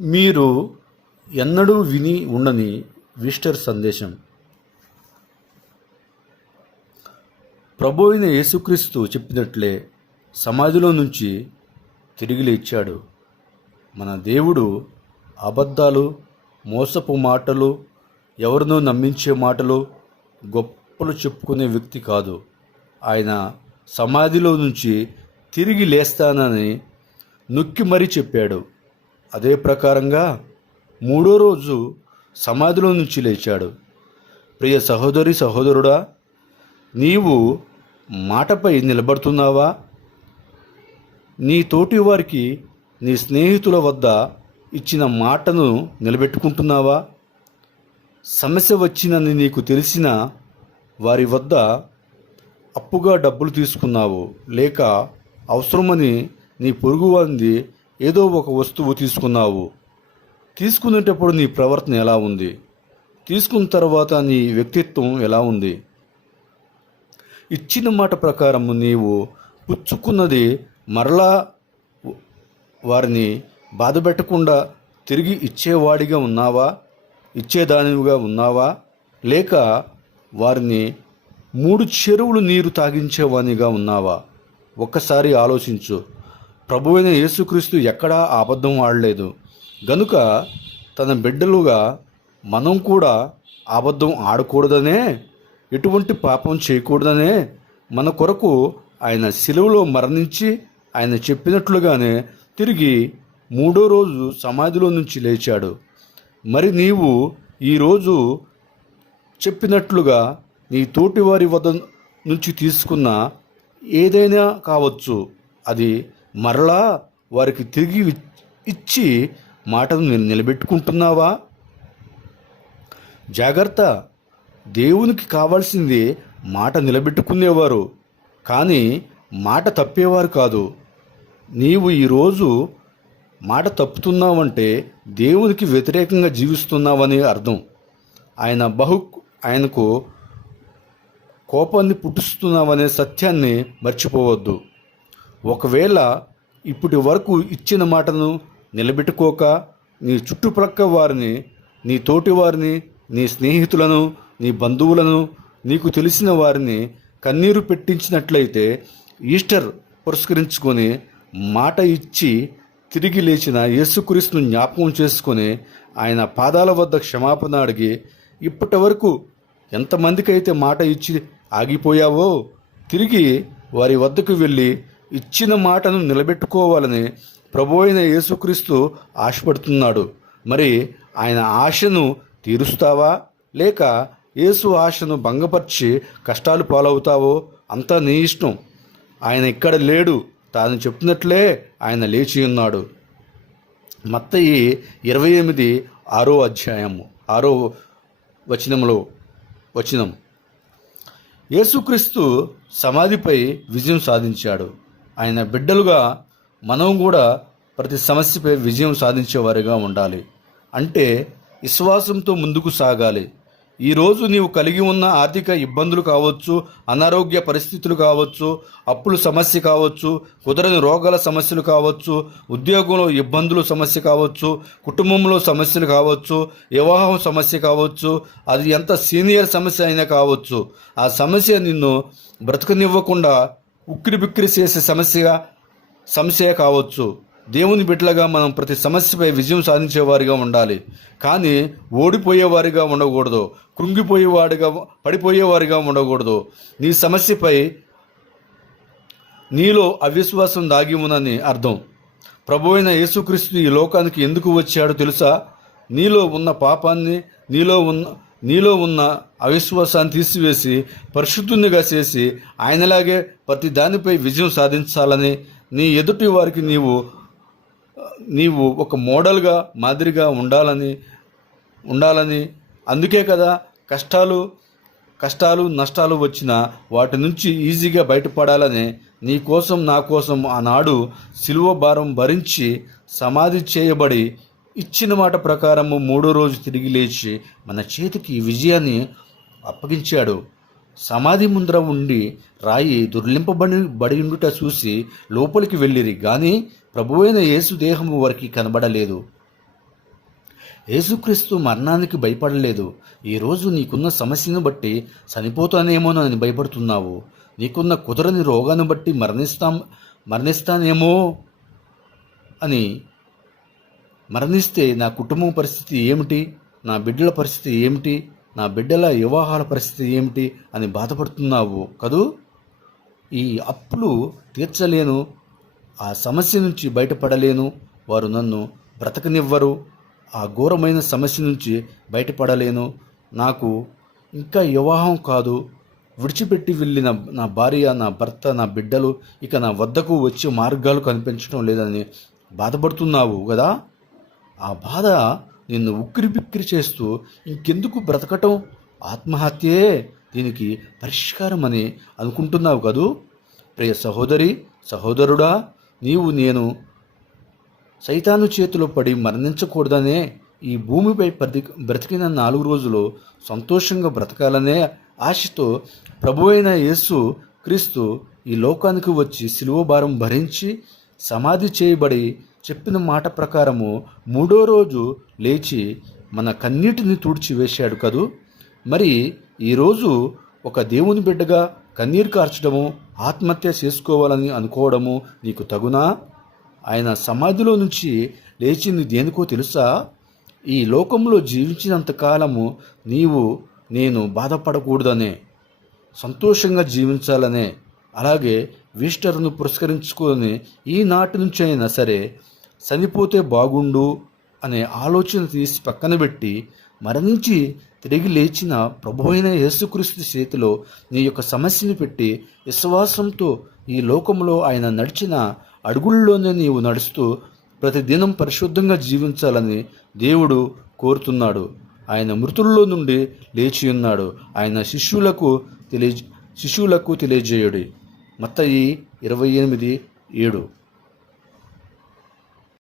మీరు ఎన్నడూ విని ఉండని ఈస్టర్ సందేశం. ప్రభువైన యేసుక్రీస్తు చెప్పినట్లే సమాధిలో నుంచి తిరిగి లేచాడు. మన దేవుడు అబద్ధాలు, మోసపు మాటలు, ఎవరినో నమ్మించే మాటలు, గొప్పలు చెప్పుకునే వ్యక్తి కాదు. ఆయన సమాధిలో నుంచి తిరిగి లేస్తానని నొక్కి మరీ చెప్పాడు. అదే ప్రకారంగా మూడో రోజు సమాధిలో నుంచి లేచాడు. ప్రియ సహోదరి సహోదరుడా, నీవు మాటపై నిలబడుతున్నావా? నీ తోటి వారికి, నీ స్నేహితుల వద్ద ఇచ్చిన మాటను నిలబెట్టుకుంటున్నావా? సమస్య వచ్చినని నీకు తెలిసిన వారి వద్ద అప్పుగా డబ్బులు తీసుకున్నావు, లేక అవసరమని నీ పొరుగువారిది ఏదో ఒక వస్తువు తీసుకున్నావు. తీసుకునేటప్పుడు నీ ప్రవర్తన ఎలా ఉంది? తీసుకున్న తర్వాత నీ వ్యక్తిత్వం ఎలా ఉంది? ఇచ్చిన మాట ప్రకారం నీవు పుచ్చుకున్నది మరలా వారిని బాధపెట్టకుండా తిరిగి ఇచ్చేవాడిగా ఉన్నావా? ఇచ్చేదానివిగా ఉన్నావా? లేక వారిని 3 చెరువులు నీరు తాగించేవానిగా ఉన్నావా? ఒక్కసారి ఆలోచించు. ప్రభువైన యేసుక్రీస్తు ఎక్కడా అబద్ధం ఆడలేదు. గనుక తన బిడ్డలుగా మనం కూడా అబద్ధం ఆడకూడదనే, ఎటువంటి పాపం చేయకూడదనే మన కొరకు ఆయన సిలువలో మరణించి ఆయన చెప్పినట్లుగానే తిరిగి మూడో రోజు సమాధిలో నుంచి లేచాడు. మరి నీవు ఈరోజు చెప్పినట్లుగా నీ తోటివారి వద్ద నుంచి తీసుకున్న ఏదైనా కావచ్చు, అది మరలా వారికి తిరిగి ఇచ్చి మాటను నిలబెట్టుకుంటున్నావా? జాగ్రత్త. దేవునికి కావాల్సింది మాట నిలబెట్టుకునేవారు, కానీ మాట తప్పేవారు కాదు. నీవు ఈరోజు మాట తప్పుతున్నావంటే దేవునికి వ్యతిరేకంగా జీవిస్తున్నావని అర్థం. ఆయనకు కోపాన్ని పుట్టిస్తున్నావనే సత్యాన్ని మర్చిపోవద్దు. ఒకవేళ ఇప్పటి వరకు ఇచ్చిన మాటను నిలబెట్టుకోక నీ చుట్టుప్రక్క వారిని, నీ తోటి వారిని, నీ స్నేహితులను, నీ బంధువులను, నీకు తెలిసిన వారిని కన్నీరు పెట్టించినట్లయితే ఈస్టర్ పురస్కరించుకొని మాట ఇచ్చి తిరిగి లేచిన యేసుక్రీస్తును జ్ఞాపకం చేసుకొని ఆయన పాదాల వద్ద క్షమాపణ అడిగి, ఇప్పటి వరకు ఎంతమందికైతే మాట ఇచ్చి ఆగిపోయావో తిరిగి వారి వద్దకు వెళ్ళి ఇచ్చిన మాటను నిలబెట్టుకోవాలని ప్రభువైన యేసుక్రీస్తు ఆశపడుతున్నాడు. మరి ఆయన ఆశను తీరుస్తావా, లేక యేసు ఆశను భంగపరిచి కష్టాలు పాలవుతావో? అంతా నీ ఇష్టం. ఆయన ఇక్కడ లేడు, తాను చెప్పినట్లే ఆయన లేచి ఉన్నాడు. మత్తయి 28:6 వచనం. యేసుక్రీస్తు సమాధిపై విజయం సాధించాడు. ఆయన బిడ్డలుగా మనం కూడా ప్రతి సమస్యపై విజయం సాధించేవారిగా ఉండాలి. అంటే విశ్వాసంతో ముందుకు సాగాలి. ఈరోజు నీవు కలిగి ఉన్న ఆర్థిక ఇబ్బందులు కావచ్చు, అనారోగ్య పరిస్థితులు కావచ్చు, అప్పుల సమస్య కావచ్చు, కుదరని రోగాల సమస్యలు కావచ్చు, ఉద్యోగంలో ఇబ్బందులు సమస్య కావచ్చు, కుటుంబంలో సమస్యలు కావచ్చు, వివాహం సమస్య కావచ్చు, అది ఎంత సీనియర్ సమస్య అయినా కావచ్చు, ఆ సమస్య నిన్ను బ్రతకనివ్వకుండా ఉక్కిరిబిక్కిరి చేసే సమస్య కావచ్చు. దేవుని బిడ్డలుగా మనం ప్రతి సమస్యపై విజయం సాధించేవారిగా ఉండాలి, కానీ ఓడిపోయేవారిగా ఉండకూడదు, పడిపోయేవారిగా ఉండకూడదు. నీ సమస్యపై నీలో అవిశ్వాసం దాగి ఉందని అర్థం. ప్రభువైన యేసుక్రీస్తు ఈ లోకానికి ఎందుకు వచ్చాడో తెలుసా? నీలో ఉన్న పాపాన్ని, నీలో ఉన్న అవిశ్వాసాన్ని తీసివేసి పరిశుద్ధునిగా చేసి ఆయనలాగే ప్రతి దానిపై విజయం సాధించాలని, నీ ఎదుటి వారికి నీవు ఒక మోడల్గా, మాదిరిగా ఉండాలని. అందుకే కదా కష్టాలు నష్టాలు వచ్చినా వాటి నుంచి ఈజీగా బయటపడాలని నీ కోసం, నా కోసం ఆనాడు సిలువ భారం భరించి సమాధి చేయబడి ఇచ్చిన మాట ప్రకారము మూడో రోజు తిరిగి లేచి మన చేతికి విజయాన్ని అప్పగించాడు. సమాధి ముందర ఉండి రాయి దుర్లింపబడి ఉండుట చూసి లోపలికి వెళ్ళిరి, గాని ప్రభువైన యేసు దేహము వారికి కనబడలేదు. యేసుక్రీస్తు మరణానికి భయపడలేదు. ఈరోజు నీకున్న సమస్యను బట్టి చనిపోతానేమోనని భయపడుతున్నావు. నీకున్న కుదరని రోగాన్ని బట్టి మరణిస్తానేమో అని. మరణిస్తే నా కుటుంబం పరిస్థితి ఏమిటి, నా బిడ్డల పరిస్థితి ఏమిటి, నా బిడ్డల వివాహాల పరిస్థితి ఏమిటి అని బాధపడుతున్నావు కదూ. ఈ అప్పులు తీర్చలేను, ఆ సమస్య నుంచి బయటపడలేను, వారు నన్ను బ్రతకనివ్వరు, ఆ ఘోరమైన సమస్య నుంచి బయటపడలేను, నాకు ఇంకా వివాహం కాదు, విడిచిపెట్టి వెళ్ళిన నా భార్య, నా భర్త, నా బిడ్డలు ఇక నా వద్దకు వచ్చే మార్గాలు కనిపించడం లేదని బాధపడుతున్నావు కదా. ఆ బాధ నిన్ను ఉక్కిరిబిక్కిరి చేస్తూ ఇంకెందుకు బ్రతకటం, ఆత్మహత్యే దీనికి పరిష్కారం అని అనుకుంటున్నావు కదూ. ప్రియ సహోదరి, సహోదరుడా, నేను సైతాను చేతిలో పడి మరణించకూడదనే ఈ భూమిపై బ్రతికిన 4 రోజులు సంతోషంగా బ్రతకాలనే ఆశతో ప్రభువైన యేసు క్రీస్తు ఈ లోకానికి వచ్చి శిలువ భారం భరించి సమాధి చేయబడి చెప్పిన మాట ప్రకారము 3వ రోజు లేచి మన కన్నీటిని తుడిచివేశాడు కదూ. మరి ఈరోజు ఒక దేవుని బిడ్డగా కన్నీరు కార్చడము, ఆత్మహత్య చేసుకోవాలని అనుకోవడము నీకు తగునా? ఆయన సమాధిలో నుంచి లేచింది దేనికో తెలుసా? ఈ లోకంలో జీవించినంతకాలము నేను బాధపడకూడదనే, సంతోషంగా జీవించాలనే. అలాగే ఈస్టర్ను పురస్కరించుకొని ఈనాటి నుంచి అయినా సరే చనిపోతే బాగుండు అనే ఆలోచన తీసి పక్కన పెట్టి మరణించి తిరిగి లేచిన ప్రభువైన యేసుక్రీస్తు చేతిలో నీ యొక్క సమస్యను పెట్టి విశ్వాసంతో ఈ లోకంలో ఆయన నడిచిన అడుగుల్లోనే నీవు నడుస్తూ ప్రతిదినం పరిశుద్ధంగా జీవించాలని దేవుడు కోరుతున్నాడు. ఆయన మృతుల్లో నుండి లేచి ఉన్నాడు. ఆయన శిష్యులకు తెలియజేయుడి. మత్తయి 28:7.